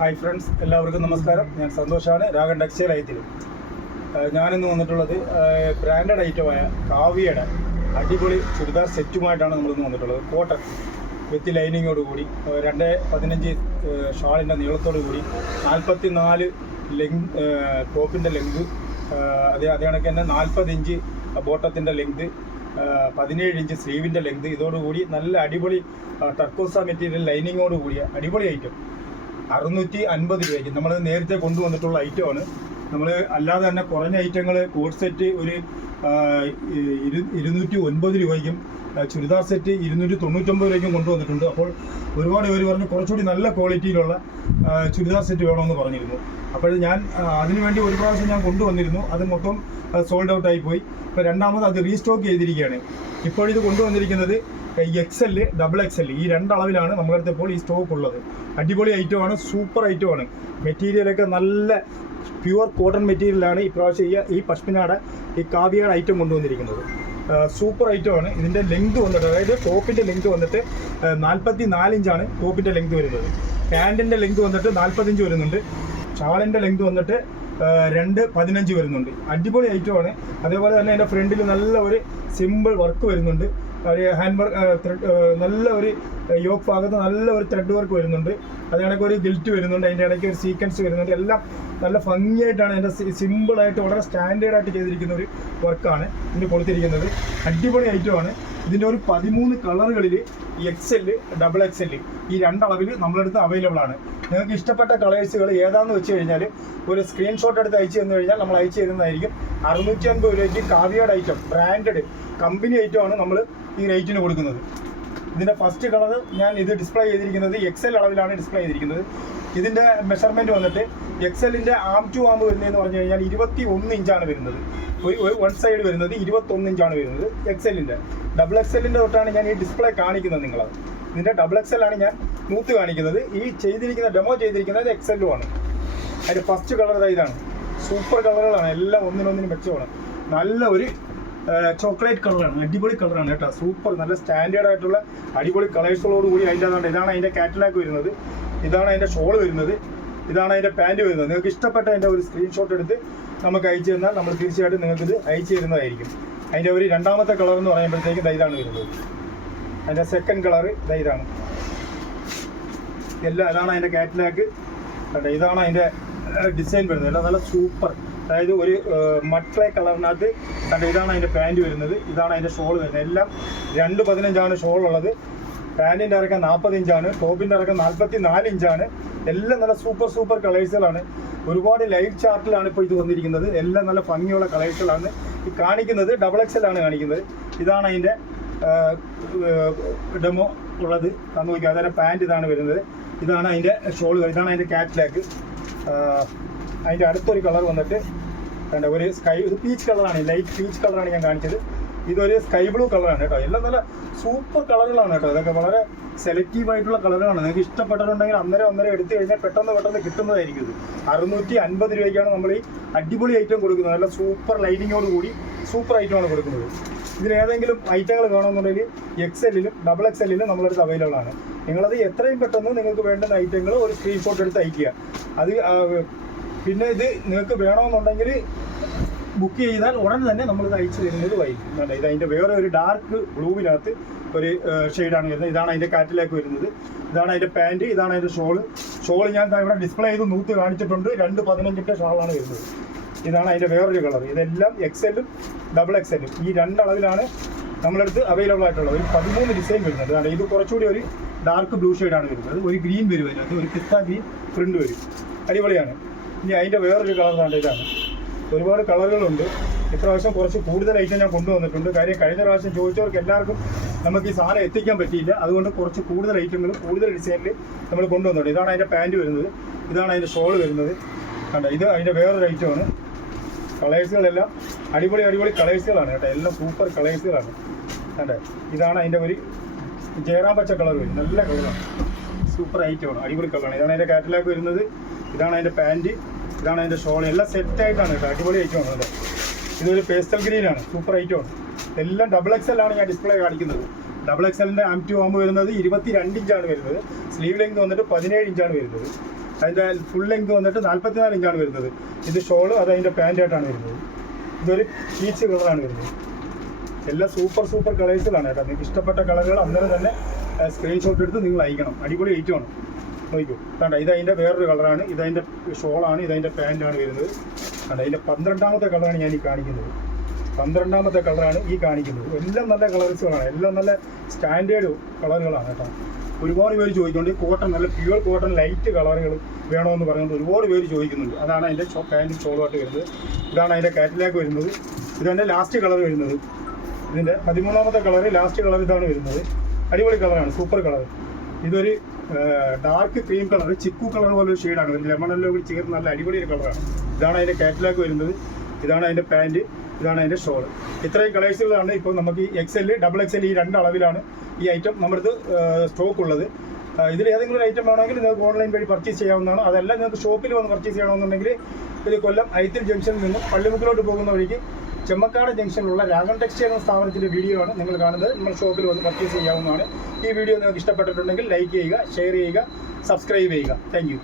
Hi friends എല്ലാവർക്കും നമസ്കാരം. ഞാൻ സന്തോഷാണ്. രാഗൻ ടെക്സ്റ്റൈൽ ഐറ്റിൽ ഞാനിന്ന് വന്നിട്ടുള്ളത് ബ്രാൻഡഡ് ഐറ്റമായ കാവ്യയുടെ അടിപൊളി ചുരിദാർ സെറ്റുമായിട്ടാണ് നമ്മളിന്ന് വന്നിട്ടുള്ളത്. കോട്ടൺ വിത്ത് ലൈനിങ്ങോട് കൂടി രണ്ട് പതിനഞ്ച് ഷാളിന്റെ നീളത്തോട് കൂടി നാൽപ്പത്തി നാല് ലെങ് ടോപ്പിന്റെ ലെങ്ത് അതേ അതേ കണക്ക് തന്നെ നാൽപ്പത് ഇഞ്ച് ബോട്ടത്തിന്റെ ലെങ്ത് പതിനേഴ് ഇഞ്ച് സ്ലീവിന്റെ ലെങ്ത് ഇതോടുകൂടി നല്ല അടിപൊളി ടർക്കോസ മെറ്റീരിയൽ ലൈനിങ്ങോട് കൂടിയ അടിപൊളി ഐറ്റം അറുന്നൂറ്റി അൻപത് രൂപയ്ക്ക് നമ്മൾ നേരത്തെ കൊണ്ടുവന്നിട്ടുള്ള ഐറ്റമാണ്. നമ്മൾ അല്ലാതെ തന്നെ കുറഞ്ഞ ഐറ്റങ്ങൾ കോഡ് സെറ്റ് ഒരു ഇരുന്നൂറ്റി ഒൻപത് രൂപയ്ക്കും ചുരിദാർ സെറ്റ് ഇരുന്നൂറ്റി തൊണ്ണൂറ്റൊമ്പത് രൂപയ്ക്കും കൊണ്ടുവന്നിട്ടുണ്ട്. അപ്പോൾ ഒരുപാട് പേര് പറഞ്ഞു കുറച്ചുകൂടി നല്ല ക്വാളിറ്റിയിലുള്ള ചുരിദാർ സെറ്റ് വേണമെന്ന് പറഞ്ഞിരുന്നു. അപ്പോൾ ഞാൻ അതിനുവേണ്ടി ഒരു പ്രാവശ്യം ഞാൻ കൊണ്ടുവന്നിരുന്നു. അത് മൊത്തം സോൾഡ് ഔട്ട് ആയി പോയി. ഇപ്പോൾ രണ്ടാമത് അത് റീസ്റ്റോക്ക് ചെയ്തിരിക്കുകയാണ്. ഇപ്പോഴിത് കൊണ്ടുവന്നിരിക്കുന്നത് X L double X L ഈ രണ്ടളവിലാണ് നമ്മളടുത്ത് ഇപ്പോൾ ഈ സ്റ്റോക്ക് ഉള്ളത്. അടിപൊളി ഐറ്റമാണ് സൂപ്പർ ഐറ്റമാണ് മെറ്റീരിയലൊക്കെ നല്ല പ്യുവർ കോട്ടൺ മെറ്റീരിയലാണ് ഇപ്രാവശ്യം ഈ ഈ പഷ്മിനാട് ഈ കാവ്യയുടെ ഐറ്റം കൊണ്ടുവന്നിരിക്കുന്നത്. സൂപ്പർ ഐറ്റമാണ് ഇതിന്റെ ലെങ്ത് വന്നിട്ട് അതായത് ടോപ്പിന്റെ ലെങ്ത് വന്നിട്ട് നാൽപ്പത്തി നാലിഞ്ചാണ് ടോപ്പിന്റെ ലെങ്ത് വരുന്നത്. പാന്റിന്റെ ലെങ്ത് വന്നിട്ട് നാൽപ്പത്തഞ്ച് വരുന്നുണ്ട്. ഷാളിന്റെ ലെങ്ത് വന്നിട്ട് രണ്ട് പതിനഞ്ച് വരുന്നുണ്ട്. അടിപൊളി ഐറ്റമാണ് അതേപോലെ തന്നെ എന്റെ ഫ്രണ്ടിൽ നല്ല ഒരു സിമ്പിൾ വർക്ക് വരുന്നുണ്ട്. ഹാൻഡ് വർക്ക് നല്ല ഒരു യോക്ക് ഭാഗത്ത് നല്ല ഒരു ത്രെഡ് വർക്ക് വരുന്നുണ്ട്. അത് ഒരു ഗിൽറ്റ് വരുന്നുണ്ട്. അതിന്റെ ഇടയ്ക്ക് ഒരു സീക്വൻസ് വരുന്നുണ്ട്. എല്ലാം നല്ല ഭംഗിയായിട്ടാണ് അതിന്റെ സിമ്പിളായിട്ട് വളരെ സ്റ്റാൻഡേർഡായിട്ട് ചെയ്തിരിക്കുന്ന ഒരു വർക്കാണ് ഇതിന് കൊടുത്തിരിക്കുന്നത്. അടിപൊളി ഐറ്റമാണ് ഇതിന്റെ ഒരു പതിമൂന്ന് കളറുകളിൽ X L double X L ഈ രണ്ടളവിൽ നമ്മളെടുത്ത് അവൈലബിൾ ആണ്. നിങ്ങൾക്ക് ഇഷ്ടപ്പെട്ട കളേഴ്സുകൾ ഏതാണെന്ന് വെച്ച് കഴിഞ്ഞാൽ ഒരു സ്ക്രീൻഷോട്ട് എടുത്ത് അയച്ചു തന്നു കഴിഞ്ഞാൽ നമ്മൾ അയച്ചു തരുന്നതായിരിക്കും. അറുന്നൂറ്റി അൻപത് രൂപയ്ക്ക് കാവ്യയുടെ ഐറ്റം ബ്രാൻഡഡ് കമ്പനി ഐറ്റമാണ് നമ്മൾ ഈ റേറ്റിന് കൊടുക്കുന്നത്. ഇതിന്റെ ഫസ്റ്റ് കളർ ഞാൻ ഇത് ഡിസ്പ്ലേ ചെയ്തിരിക്കുന്നത് എക്സൽ അളവിലാണ് ഡിസ്പ്ലേ ചെയ്തിരിക്കുന്നത്. ഇതിന്റെ മെഷർമെന്റ് വന്നിട്ട് എക്സലിന്റെ ആം ടു ആം വരുന്നതെന്ന് പറഞ്ഞു കഴിഞ്ഞാൽ ഇരുപത്തി ഒന്ന് ഇഞ്ചാണ് വരുന്നത്. വൺ സൈഡ് വരുന്നത് ഇരുപത്തൊന്ന് ഇഞ്ചാണ് വരുന്നത് എക്സലിന്റെ ഡബിൾ എക്സലിന്റെ തൊട്ടാണ് ഞാൻ ഈ ഡിസ്പ്ലേ കാണിക്കുന്നത് നിങ്ങളത് ഇതിന്റെ ഡബിൾ എക്സൽ ആണ് ഞാൻ നൂത്ത് കാണിക്കുന്നത്. ഈ ചെയ്തിരിക്കുന്ന ഡെമോ ചെയ്തിരിക്കുന്നത് എക്സലുമാണ് അതിന്റെ ഫസ്റ്റ് കളർ ഇതാണ്. സൂപ്പർ കളറുകളാണ് എല്ലാം ഒന്നിനൊന്നിനും മെച്ചമാണ്. നല്ല ഒരു ചോക്ലേറ്റ് കളറാണ് അടിപൊളി കളറാണ് കേട്ടോ. സൂപ്പർ നല്ല സ്റ്റാൻഡേർഡ് ആയിട്ടുള്ള അടിപൊളി കളേഴ്സുകളോട് കൂടി അതിന്റെ അതാണ് ഇതാണ് അതിന്റെ കാറ്റലാഗ് വരുന്നത്. ഇതാണ് അതിന്റെ ഷോൾ വരുന്നത്. ഇതാണ് അതിന്റെ പാന്റ് വരുന്നത്. നിങ്ങൾക്ക് ഇഷ്ടപ്പെട്ട അതിന്റെ ഒരു സ്ക്രീൻഷോട്ട് എടുത്ത് നമുക്ക് അയച്ചു തന്നാൽ നമ്മൾ തീർച്ചയായിട്ടും നിങ്ങൾക്ക് ഇത് അയച്ചു തരുന്നതായിരിക്കും. അതിന്റെ ഒരു രണ്ടാമത്തെ കളർ എന്ന് പറയുമ്പോഴത്തേക്കും ഇതാണ് വരുന്നത്. അതിന്റെ സെക്കൻഡ് കളർ ഇതാണ്. എല്ലാം അതാണ് അതിന്റെ കേട്ടോ ഇതാണ് അതിന്റെ ഡിസൈൻ വരുന്നത്. നല്ല സൂപ്പർ അതായത് ഒരു മട്ട്ലേ കളറിനകത്ത് കണ്ട ഇതാണ് അതിന്റെ പാന്റ് വരുന്നത്. ഇതാണ് അതിന്റെ ഷോൾ വരുന്നത്. എല്ലാം രണ്ട് പതിനഞ്ചാണ് ഷോൾ ഉള്ളത്. പാന്റിന്റെ ഇറക്കം നാൽപ്പത് ഇഞ്ചാണ്. ടോപ്പിന്റെ ഇറക്കം നാൽപ്പത്തി നാല് ഇഞ്ചാണ്. എല്ലാം നല്ല സൂപ്പർ സൂപ്പർ കളേഴ്സുകളാണ് ഒരുപാട് ലൈവ് ചാർട്ടിലാണ് ഇപ്പോൾ ഇത് വന്നിരിക്കുന്നത്. എല്ലാം നല്ല ഭംഗിയുള്ള കളേഴ്സുകളാണ് ഈ കാണിക്കുന്നത് ഡബിൾ എക്സ് എൽ ആണ് കാണിക്കുന്നത്. ഇതാണ് അതിന്റെ ഡെമോ ഉള്ളത്. തന്നു നോക്കി അതിന്റെ പാന്റ് ഇതാണ് വരുന്നത്. ഇതാണ് അതിന്റെ ഷോൾ ഇതാണ് അതിന്റെ കാറ്റ്ലാക്ക് അതിന്റെ അടുത്തൊരു കളർ വന്നിട്ട് കണ്ട ഒരു സ്കൈ ഇത് പീച്ച് കളറാണ് ലൈറ്റ് പീച്ച് കളറാണ് ഞാൻ കാണിച്ചത്. ഇതൊരു സ്കൈ ബ്ലൂ കളറാണ് കേട്ടോ. എല്ലാം നല്ല സൂപ്പർ കളറുകളാണ് കേട്ടോ. ഇതൊക്കെ വളരെ സെലക്റ്റീവ് ആയിട്ടുള്ള കളറുകളാണ് നിങ്ങൾക്ക് ഇഷ്ടപ്പെട്ടിട്ടുണ്ടെങ്കിൽ അന്നേരം അന്നേരം എടുത്തു കഴിഞ്ഞാൽ പെട്ടെന്ന് പെട്ടെന്ന് കിട്ടുന്നതായിരിക്കും ഇത്. അറുന്നൂറ്റി അൻപത് രൂപയ്ക്കാണ് നമ്മൾ ഈ അടിപൊളി ഐറ്റം കൊടുക്കുന്നത്. നല്ല സൂപ്പർ ലൈറ്റിങ്ങോട് കൂടി സൂപ്പർ ഐറ്റമാണ് കൊടുക്കുന്നത്. ഇതിൽ ഏതെങ്കിലും ഐറ്റങ്ങൾ വേണമെന്നുണ്ടെങ്കിൽ എക്സ് എല്ലിലും ഡബിൾ എക്സ് എല്ലിലും നമ്മളടുത്ത് അവൈലബിൾ ആണ്. നിങ്ങളത് എത്രയും പെട്ടെന്ന് നിങ്ങൾക്ക് വേണ്ടുന്ന ഐറ്റങ്ങൾ ഒരു സ്ക്രീൻഷോട്ട് എടുത്ത് അയക്കുക അത് പിന്നെ ഇത് നിങ്ങൾക്ക് വേണമെന്നുണ്ടെങ്കിൽ ബുക്ക് ചെയ്താൽ ഉടൻ തന്നെ നമ്മൾ ഇത് അയച്ചു തരുന്നത് വൈകും ഇത് അതിന്റെ വേറെ ഒരു ഡാർക്ക് ബ്ലൂവിനകത്ത് ഒരു ഷെയ്ഡാണ് വരുന്നത്. ഇതാണ് അതിന്റെ കാറ്റിലേക്ക് വരുന്നത്. ഇതാണ് അതിന്റെ പാന്റ് ഇതാണ് അതിന്റെ ഷോൾ ഷോൾ ഞാൻ ഇവിടെ ഡിസ്പ്ലേ ചെയ്ത് നൂത്ത് കാണിച്ചിട്ടുണ്ട്. രണ്ട് പതിനഞ്ചിന്റെ ഷോളാണ് വരുന്നത്. ഇതാണ് അതിന്റെ വേറൊരു കളർ ഇതെല്ലാം എക്സെല്ലും ഡബിൾ എക്സെല്ലും ഈ രണ്ടളവിലാണ് നമ്മളടുത്ത് അവൈലബിൾ ആയിട്ടുള്ളത്. ഒരു പതിമൂന്ന് ഡിസൈൻ വരുന്നുണ്ട്. കാരണം ഇത് കുറച്ചുകൂടി ഒരു ഡാർക്ക് ബ്ലൂ ഷെയ്ഡാണ് വരുന്നത്. ഒരു ഗ്രീൻ വരും അതിനകത്ത്. ഒരു പിസ്ത ഗ്രീൻ പ്രിന്റ് വരും. അടിപൊളിയാണ്. ഇനി അതിന്റെ വേറൊരു കളർ ഇതാണ്. ഒരുപാട് കളറുകളുണ്ട്. ഇപ്രാവശ്യം കുറച്ച് കൂടുതൽ ഐറ്റം ഞാൻ കൊണ്ടുവന്നിട്ടുണ്ട്. കാര്യം കഴിഞ്ഞ പ്രാവശ്യം ചോദിച്ചവർക്ക് എല്ലാവർക്കും നമുക്ക് ഈ സാധനം എത്തിക്കാൻ പറ്റിയില്ല. അതുകൊണ്ട് കുറച്ച് കൂടുതൽ ഐറ്റങ്ങൾ കൂടുതൽ ഡിസൈനിൽ നമ്മൾ കൊണ്ടുവന്നിട്ടുണ്ട്. ഇതാണ് അതിന്റെ പാന്റ് വരുന്നത്. ഇതാണ് അതിന്റെ ഷോൾ വരുന്നത്. കണ്ട ഇത് അതിന്റെ വേറൊരു ഐറ്റമാണ് കളേഴ്സുകളെല്ലാം അടിപൊളി അടിപൊളി കളേഴ്സുകളാണ് കേട്ടോ. എല്ലാം സൂപ്പർ കളേഴ്സുകളാണ് കണ്ടേ ഇതാണ് അതിന്റെ ഒരു ജയറാം പച്ച കളർ വരും നല്ല കളറാണ്. സൂപ്പർ ഐറ്റമാണ് അടിപൊളി കളറാണ് ഇതാണ് അതിന്റെ കാറ്റലാഗ് വരുന്നത്. ഇതാണ് അതിന്റെ പാന്റ് ഇതാണ് അതിന്റെ ഷോൾ എല്ലാം സെറ്റ് ആയിട്ടാണ് കേട്ടോ. അടിപൊളി ഐറ്റമാണ് കേട്ടോ ഇതൊരു പേസ്റ്റൽ ഗ്രീൻ ആണ്. സൂപ്പർ ഐറ്റമാണ് എല്ലാം ഡബിൾ എക്സൽ ആണ് ഞാൻ ഡിസ്പ്ലേ കാണിക്കുന്നത്. ഡബിൾ എക്സലിന്റെ ആം ടു ആകുമ്പോൾ വരുന്നത് ഇരുപത്തി രണ്ട് ഇഞ്ചാണ് വരുന്നത്. സ്ലീവ് ലെങ്ത് വന്നിട്ട് പതിനേഴ് ഇഞ്ചാണ് വരുന്നത്. അതിന്റെ ഫുൾ ലെങ്ത് വന്നിട്ട് നാൽപ്പത്തിനാല് ഇഞ്ചാണ് വരുന്നത്. ഇത് ഷോൾ അത് അതിന്റെ പാന്റായിട്ടാണ് വരുന്നത്. ഇതൊരു പീച്ച് കളറാണ് വരുന്നത്. എല്ലാം സൂപ്പർ സൂപ്പർ കളേഴ്സിലാണ് കേട്ടോ. നിങ്ങൾക്ക് ഇഷ്ടപ്പെട്ട കളറുകൾ അന്നേരം തന്നെ സ്ക്രീൻഷോട്ട് എടുത്ത് നിങ്ങൾ അയക്കണം. അടിപൊളി ഐറ്റമാണ് നോക്കൂ. കണ്ട ഇത് അതിന്റെ വേറൊരു കളറാണ് ഇതതിന്റെ ഷോളാണ് ഇതതിന്റെ പാന്റാണ് വരുന്നത്. കണ്ട അതിന്റെ പന്ത്രണ്ടാമത്തെ കളറാണ് ഞാൻ ഈ കാണിക്കുന്നത്. പന്ത്രണ്ടാമത്തെ കളറാണ് ഈ കാണിക്കുന്നത്. എല്ലാം നല്ല കളേഴ്സുകളാണ് എല്ലാം നല്ല സ്റ്റാൻഡേർഡ് കളറുകളാണ് കേട്ടോ. ഒരുപാട് പേര് ചോദിക്കുന്നുണ്ട് കോട്ടൺ നല്ല പ്യുവർ കോട്ടൺ ലൈറ്റ് കളറുകൾ വേണമെന്ന് പറയുന്നത് ഒരുപാട് പേര് ചോദിക്കുന്നുണ്ട്. അതാണ് അതിന്റെ പാന്റും ഷോളുമായിട്ട് വരുന്നത്. ഇതാണ് അതിന്റെ കാറ്റലാഗ് വരുന്നത്. ഇതെന്റെ ലാസ്റ്റ് കളർ വരുന്നത്. ഇതിന്റെ പതിമൂന്നാമത്തെ കളർ ലാസ്റ്റ് കളർ ഇതാണ് വരുന്നത്. അടിപൊളി കളറാണ് സൂപ്പർ കളർ ഇതൊരു dark cream colour chikoo colour പോലെ ഒരു ഷെയ്ഡാണ് ലെമണെല്ലാം കൂടി ചേർന്ന് നല്ല അടിപൊളി ഒരു കളറാണ് ഇതാണ് അതിന്റെ കാറ്റലാഗ് വരുന്നത്. ഇതാണ് അതിന്റെ പാന്റ്, ഇതാണ് അതിന്റെ ഷോൾ ഇത്രയും കളേഴ്സുകളാണ് ഇപ്പോൾ നമുക്ക് X L double X L ഈ രണ്ട് അളവിലാണ് ഈ ഐറ്റം നമ്മുടെ സ്റ്റോക്ക് ഉള്ളത്. ഇതിൽ ഏതെങ്കിലും ഒരു ഐറ്റം വേണമെങ്കിൽ നിങ്ങൾക്ക് ഓൺലൈൻ വഴി പർച്ചേസ് ചെയ്യാവുന്നതാണ്. അതല്ല നിങ്ങൾക്ക് ഷോപ്പിൽ വന്ന് പർച്ചേസ് ചെയ്യണമെന്നുണ്ടെങ്കിൽ ഇത് കൊല്ലം ഐത്തിൽ ജംഗ്ഷനിൽ നിന്നും പള്ളിമുക്കിലോട്ട് പോകുന്ന വഴിക്ക് ചെമ്മക്കാട് ജംഗ്ഷനിലുള്ള രാഗം ടെക്സ്റ്റൈൽ എന്ന സ്ഥാപനത്തിന്റെ വീഡിയോ ആണ് നിങ്ങൾ കാണുന്നത്. നമ്മുടെ ഷോപ്പിൽ വന്ന് പർച്ചേസ് ചെയ്യാവുന്നതാണ്. ഈ വീഡിയോ നിങ്ങൾക്ക് ഇഷ്ടപ്പെട്ടിട്ടുണ്ടെങ്കിൽ ലൈക്ക് ചെയ്യുക ഷെയർ ചെയ്യുക സബ്സ്ക്രൈബ് ചെയ്യുക. താങ്ക്